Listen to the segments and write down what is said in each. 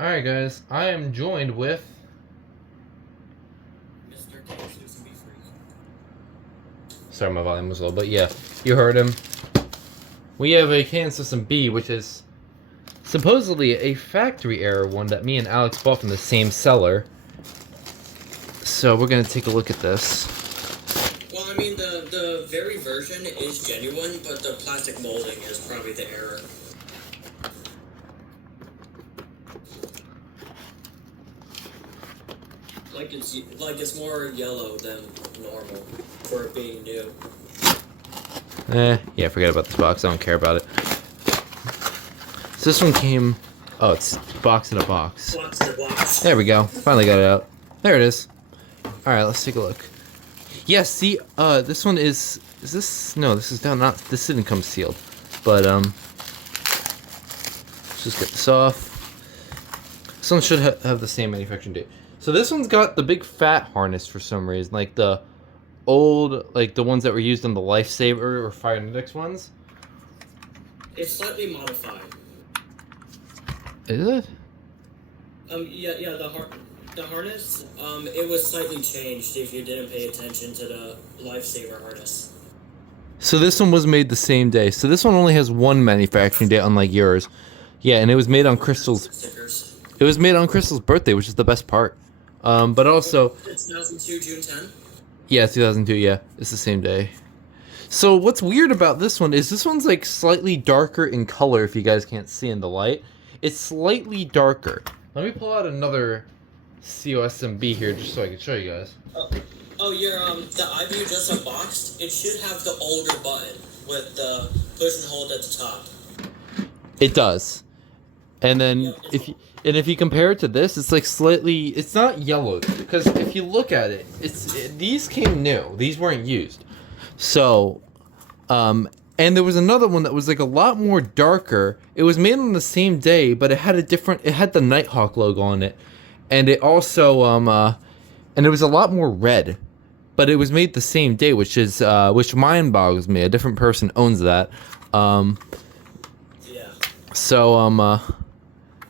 Alright guys, I am joined with... Mr. KN-COSM-IB freak. Sorry, my volume was low, but yeah, you heard him. We have a KN-COSM-B, which is supposedly a factory error one that me and Alex bought from the same seller. So we're gonna take a look at this. Well, I mean, the very version is genuine, but the plastic molding is probably the error. It's more yellow than normal for it being new. Yeah, forget about this box. I don't care about it. So this one came... Oh, it's box in a box. Box in a box. There we go. Finally got it out. There it is. Alright, let's take a look. Yeah, see, this one is... Is this... No, this is down. Not... This didn't come sealed. But, let's just get this off. This one should have the same manufacturing date. So this one's got the big fat harness for some reason. Like the old... Like the ones that were used on the Lifesaver or Fire Index ones. It's slightly modified. Is it? Yeah, the harness, it was slightly changed if you didn't pay attention to the Lifesaver harness. So this one was made the same day. So this one only has one manufacturing date, unlike yours. Yeah, and it was made on Crystal's... Stickers. It was made on Crystal's birthday, which is the best part. But also... It's 2002, June 10? Yeah, 2002, yeah. It's the same day. So what's weird about this one is this one's like slightly darker in color, if you guys can't see in the light. It's slightly darker. Let me pull out another KN-COSM-B here just so I can show you guys. Oh, the IB you just unboxed, it should have the older button with the push and hold at the top. It does. And then if you compare it to this, it's like slightly... It's not yellowed. Because if you look at it, these came new. These weren't used. So, and there was another one that was like a lot more darker. It was made on the same day, but it had it had the Nighthawk logo on it. And it also, and it was a lot more red. But it was made the same day, which mind boggles me. A different person owns that. Yeah. So,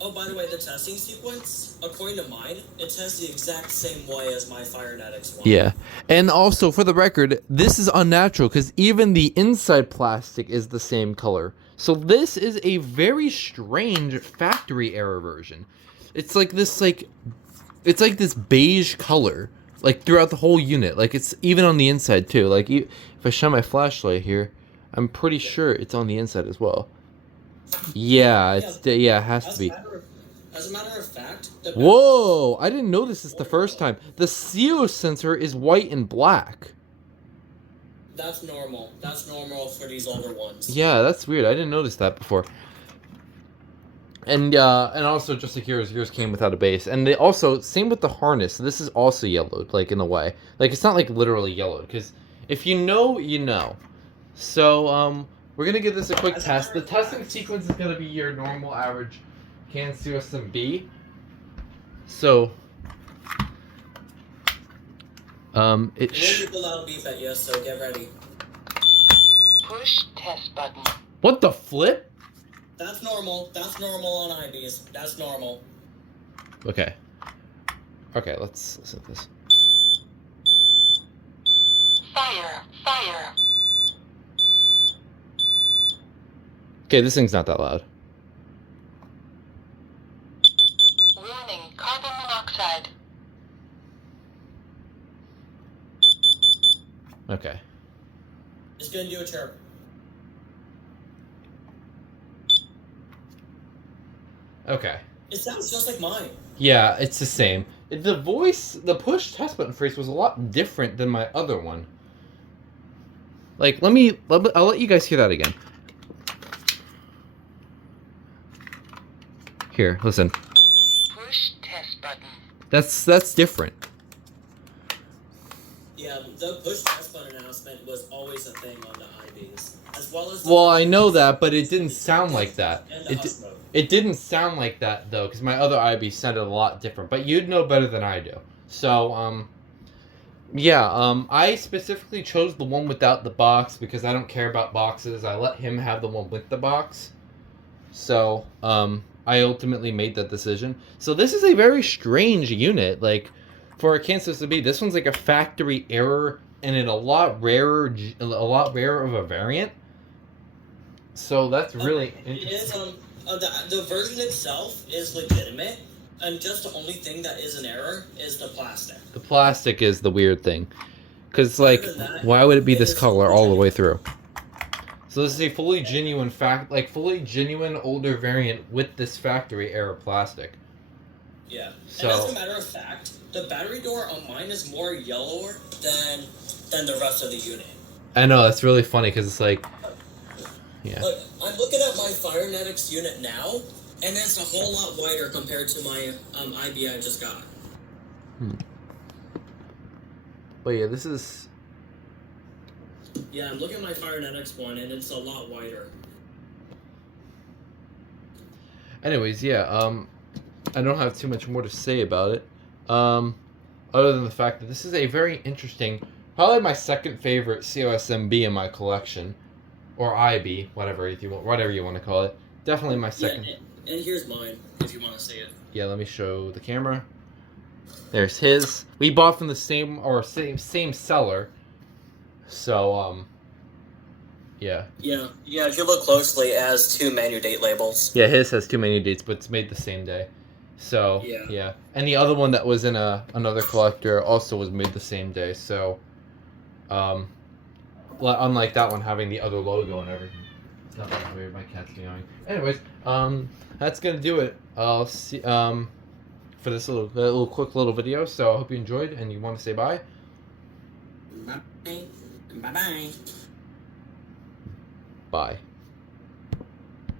Oh, by the way, the testing sequence, according to mine, it tests the exact same way as my Firenetics one. yeah. And also, for the record, this is unnatural because even the inside plastic is the same color. So this is a very strange factory error version. It's like this, it's like this beige color, like throughout the whole unit. Like it's even on the inside too. Like if I shine my flashlight here, I'm pretty sure it's on the inside as well. Yeah, it has to be. As a matter of fact... Whoa! I didn't notice this the first time. The CO sensor is white and black. That's normal. That's normal for these older ones. Yeah, that's weird. I didn't notice that before. And also, just like yours came without a base. And they also, same with the harness. This is also yellowed, like, in a way. Like, it's not, like, literally yellowed. Because if you know, you know. So, we're going to give this a quick test. The testing sequence is going to be your normal average KN-COSM-B. So, It should be a loud beep at you, so get ready. Push test button. What the flip? That's normal. That's normal on IBs. That's normal. Okay. Okay, let's listen to this. Fire, fire. Okay, this thing's not that loud. Warning, carbon monoxide. Okay. It's gonna do a chirp. Okay. It sounds just like mine. Yeah, it's the same. The push test button phrase was a lot different than my other one. Like, I'll let you guys hear that again. Here, listen. Push test button. That's different. Yeah, the push test button announcement was always a thing on the IBs. As well as Well, I know that, but it didn't sound like that. And the hush mode. It didn't sound like that, though, because my other IB sounded a lot different. But you'd know better than I do. So, yeah, I specifically chose the one without the box because I don't care about boxes. I let him have the one with the box. So, I ultimately made that decision. So this is a very strange unit. Like, for a KN-COSM-IB, this one's like a factory error and in a lot rarer of a variant. So that's really it is. The version itself is legitimate, and just the only thing that is an error is the plastic. The plastic is the weird thing, because like, Other than that, why would it be it this is color all the legitimate. way through? So this is a fully genuine fully genuine older variant with this factory error plastic. Yeah. So- And as a matter of fact, the battery door on mine is more yellower than the rest of the unit. I know, that's really funny because it's like, yeah. Look, I'm looking at my Firenetics unit now, and it's a whole lot whiter compared to my IB I just got. But yeah, this is. Yeah, I'm looking at my Firenetics one, and it's a lot whiter. Anyways, yeah. I don't have too much more to say about it. Other than the fact that this is a very interesting, probably my second favorite KN-COSM-IB in my collection, or IB, whatever you want to call it. Definitely my second. Yeah, and here's mine, if you want to see it. Yeah, let me show the camera. There's his. We bought from the same seller. So yeah. Yeah, if you look closely, it has 2 menu date labels. Yeah, his has too many dates, but it's made the same day. So yeah. And the other one that was in another collector also was made the same day. So unlike that one having the other logo and everything. It's not that weird. My cat's meowing. Anyways, that's gonna do it. I'll see for this little quick little video. So I hope you enjoyed, and you want to say bye. Bye bye. Bye.